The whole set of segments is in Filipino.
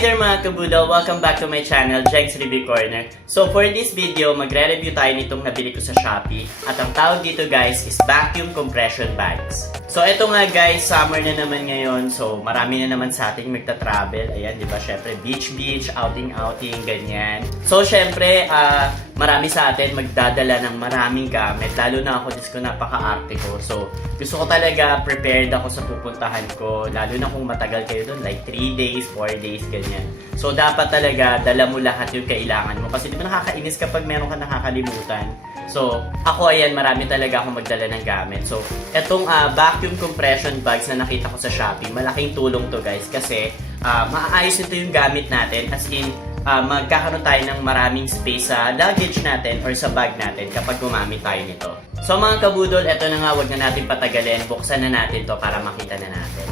mga kabudaw, welcome back to my channel, Jenks Review Corner. So for this video, magre-review tayo nitong nabili ko sa Shopee. At ang tawag dito guys is vacuum compression bags. So ito nga guys, summer na naman ngayon. So marami na naman sa ating magta-travel. Ayan, di ba? Syempre beach beach, outing outing, ganyan. So syempre, ah, marami sa atin magdadala ng maraming gamit. Lalo na ako, Diyos ko, napaka-arte ko. So gusto ko talaga prepared ako sa pupuntahan ko. Lalo na kung matagal kayo doon, like 3 days, 4 days, ganyan. So, dapat talaga dala mo lahat yung kailangan mo. Kasi di ba nakakainis kapag meron ka nakakalimutan. So, ako ayan, marami talaga akong magdala ng gamit. So, etong ah, vacuum compression bags na nakita ko sa Shopee, malaking tulong to guys. Kasi, ah, maaayos nito yung gamit natin. As in, ah, magkakaroon tayo ng maraming space sa luggage natin or sa bag natin kapag gumamit tayo nito. So mga kabudol, eto na nga, wag na natin patagalin. Buksan na natin to para makita na natin.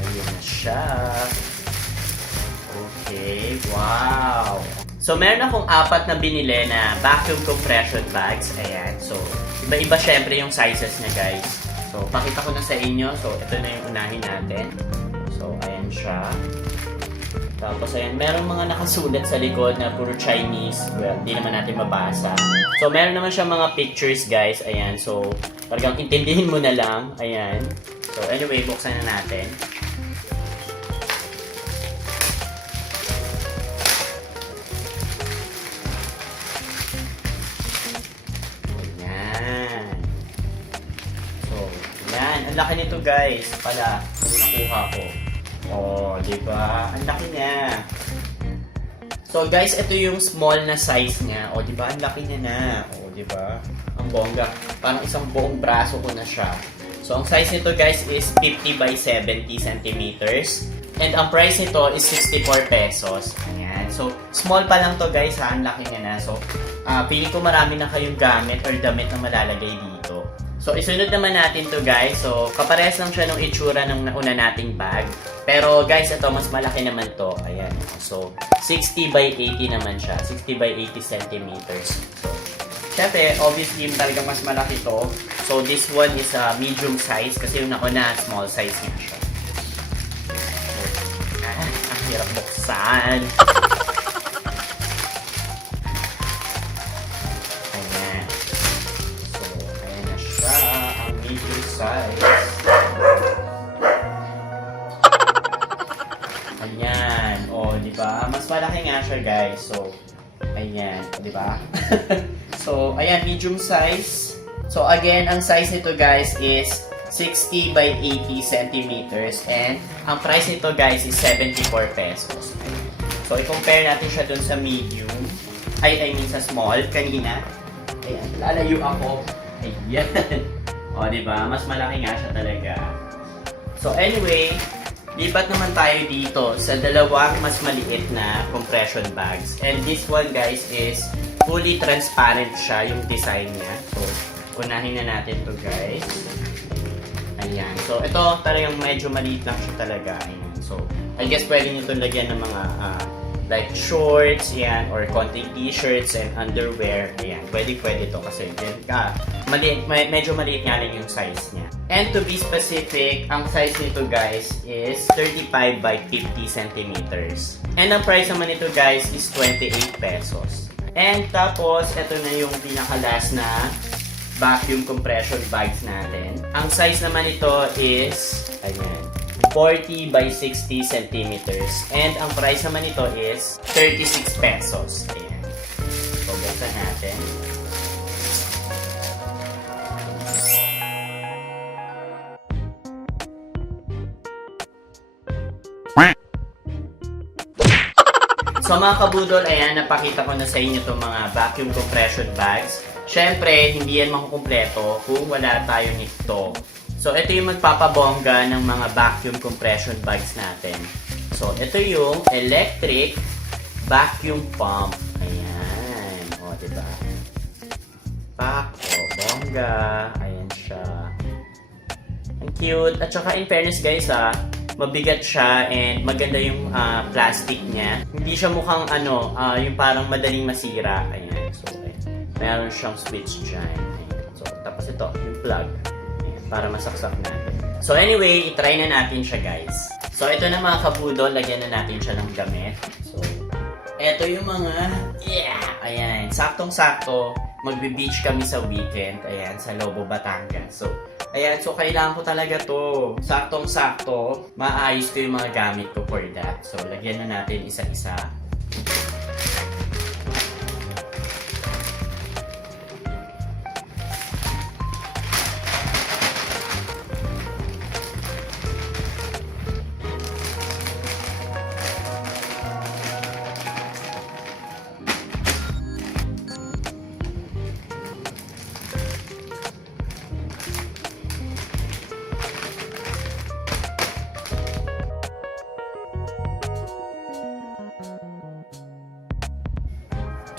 Ayun na siya. Okay, wow. So, meron akong apat na binili na vacuum compression bags. Ayan. So, iba-iba syempre yung sizes niya, guys. So, pakita ko na sa inyo. So, ito na yung unahin natin. So, ayan siya. Tapos, ayan, merong mga nakasulat sa likod na puro Chinese. Well, di naman natin mabasa. So, meron naman siya mga pictures, guys. Ayan. So, parang intindihin mo na lang. Ayan. So, anyway, buksan na natin. Laki nito guys. Pala, nakuha ko. Oh, di ba? Ang laki niya. So guys, ito yung small na size niya. O, di ba? Ang laki niya na. O, di ba? Ang bongga. Parang isang buong braso ko na siya. So, ang size nito guys is 50 by 70 centimeters. And ang price nito is 64 pesos. Ayan. So, small pa lang to guys ha. Ang laki niya na. So, ah pili ko marami na kayong gamit or damit na malalagay dito. So, isunod naman natin to guys. So, kapares lang siya nung itsura ng nauna nating bag. Pero guys, ito mas malaki naman to. Ayan. So, 60 by 80 naman siya. 60 by 80 centimeters. So, syempre, obviously, talagang mas malaki to. So, this one is a medium size kasi yung nauna, small size nga siya. So, ah, ang hirap buksan. so, ayan, medium size. So, again, ang size nito, guys, is 60 by 80 centimeters. And, ang price nito, guys, is 74 pesos. So, i-compare natin siya dun sa medium. Ay, I mean, sa small, kanina. Ayan, lalayo ako. Ayan. o, ba? Mas malaki nga siya talaga. So, anyway, lipat naman tayo dito sa dalawang mas maliit na compression bags. And this one, guys, is fully transparent siya, yung design niya. So, unahin na natin to guys. Ayan. So, ito talagang medyo maliit lang siya talaga. Ayan. So, I guess pwede nyo itong lagyan ng mga ah, like shorts, yan, or konting t-shirts and underwear. Ayan. Pwede, pwede to kasi yan ka. Maliit, me- medyo maliit nga lang yung size niya. And to be specific, ang size nito guys is 35 by 50 centimeters. And ang price naman nito guys is 28 pesos. And tapos, ito na yung pinaka-last na vacuum compression bags natin. Ang size naman nito is, ayan, 40 by 60 centimeters. And ang price naman nito is 36 pesos. Ayan. So, buksan natin. So mga kabudol, ayan, napakita ko na sa inyo itong mga vacuum compression bags. Siyempre, hindi yan makukumpleto kung wala tayo nito. So, ito yung magpapabongga ng mga vacuum compression bags natin. So, ito yung electric vacuum pump. Ayan. O, diba? Pak. Bongga. Ayan siya. Ang cute. At saka, in fairness guys ha, mabigat siya and maganda yung ah, plastic niya. Hindi siya mukhang ano, ah, yung parang madaling masira. Ayan. So, ayan. meron siyang switch dyan. So, tapos ito, yung plug. Para masaksak natin. So anyway, itry na natin siya guys. So ito na mga kabudol, lagyan na natin siya ng gamit. So, ito yung mga, yeah, ayan, saktong-sakto, magbe-beach kami sa weekend, ayan, sa Lobo, Batangas. So, ayan, so kailangan ko talaga to, saktong-sakto, maayos ko yung mga gamit ko for that. So, lagyan na natin isa-isa.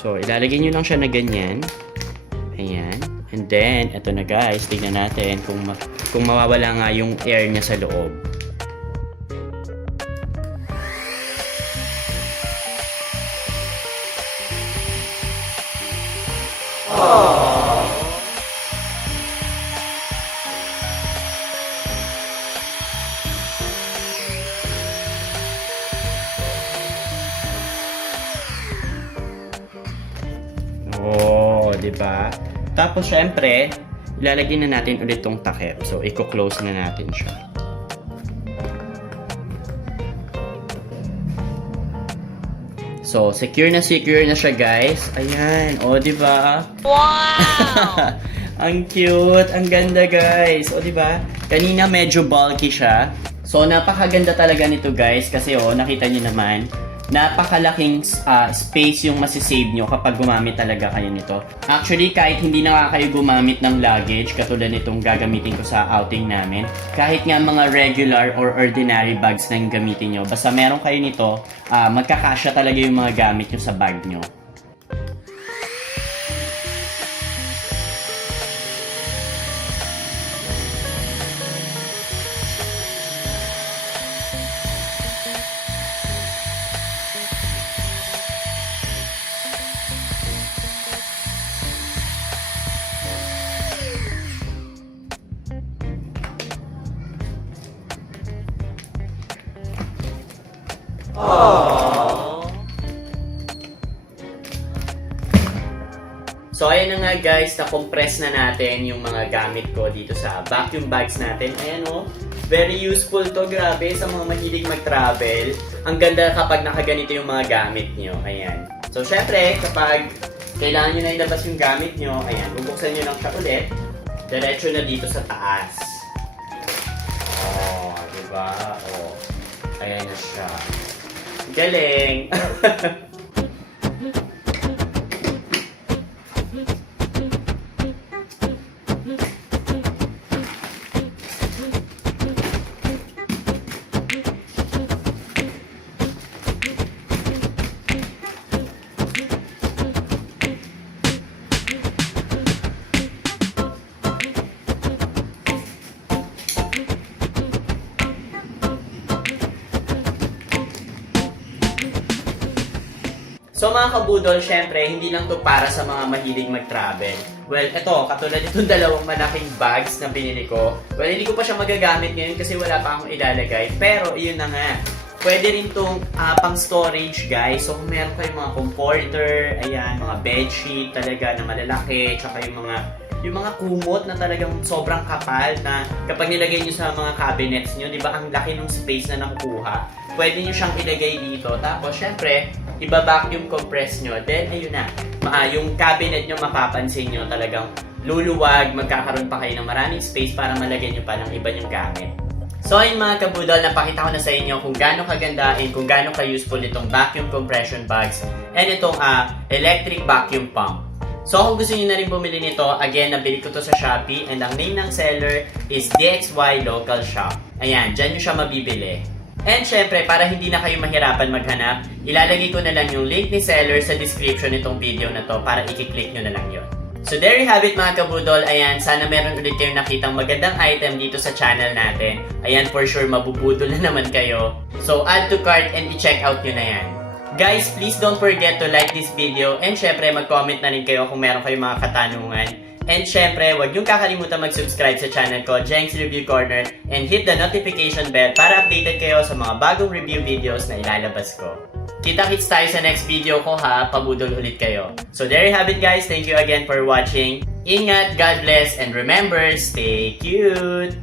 So, ilalagay nyo lang siya na ganyan. Ayan. And then, eto na guys, tignan natin kung, ma- kung mawawala nga yung air niya sa loob. Oo, di ba? Tapos, syempre, ilalagay na natin ulit tong takip. So, i-close na natin siya. So, secure na secure na siya, guys. Ayan. O, di ba? Wow! ang cute. Ang ganda, guys. O, di ba? Kanina medyo bulky siya. So, napakaganda talaga nito, guys. Kasi, oh, nakita niyo naman, napakalaking ah, space yung masisave nyo kapag gumamit talaga kayo nito. Actually, kahit hindi na kayo gumamit ng luggage, katulad nitong gagamitin ko sa outing namin, kahit nga mga regular or ordinary bags na gamitin nyo, basta meron kayo nito, ah, magkakasya talaga yung mga gamit nyo sa bag nyo. Na guys, na-compress na natin yung mga gamit ko dito sa vacuum bags natin. Ayan o, very useful to, grabe, sa mga mahilig mag-travel. Ang ganda kapag nakaganito yung mga gamit nyo. Ayan. So, syempre, kapag kailangan nyo na ilabas yung gamit nyo, ayan, bubuksan nyo lang siya ulit. Diretso na dito sa taas. Oh, di ba? Oh, ayan na siya. Galing! So mga kabudol, syempre, hindi lang to para sa mga mahilig mag-travel. Well, eto, katulad itong dalawang malaking bags na binili ko. Well, hindi ko pa siya magagamit ngayon kasi wala pa akong ilalagay. Pero, yun na nga. Pwede rin tong ah, pang storage, guys. So, kung meron kayong mga comforter, ayan, mga bedsheet talaga na malalaki, tsaka yung mga yung mga kumot na talagang sobrang kapal na kapag nilagay nyo sa mga cabinets nyo, di ba, ang laki ng space na nakukuha. Pwede nyo siyang ilagay dito. Tapos, syempre, iba-vacuum compress nyo. Then, ayun na. Ma yung cabinet nyo, mapapansin nyo talagang luluwag, magkakaroon pa kayo ng maraming space para malagyan nyo pa ng iba nyong gamit. So ayun mga kabudol, napakita ko na sa inyo kung gaano kaganda and kung gaano ka-useful itong vacuum compression bags and itong ah, electric vacuum pump. So kung gusto niyo na rin bumili nito, again, nabili ko to sa Shopee and ang name ng seller is DXY Local Shop. Ayan, dyan nyo siya mabibili. And syempre, para hindi na kayo mahirapan maghanap, ilalagay ko na lang yung link ni seller sa description nitong video na to para i-click nyo na lang yon. So there you have it mga kabudol. Ayan, sana meron ulit kayong nakitang magandang item dito sa channel natin. Ayan, for sure, mabubudol na naman kayo. So add to cart and i-check out nyo na yan. Guys, please don't forget to like this video and syempre mag-comment na rin kayo kung meron kayong mga katanungan. And syempre, huwag niyong kakalimutan mag-subscribe sa channel ko, Jenks Review Corner, and hit the notification bell para updated kayo sa mga bagong review videos na ilalabas ko. Kita-kits tayo sa next video ko ha, pabudol ulit kayo. So there you have it guys, thank you again for watching. Ingat, God bless, and remember, stay cute!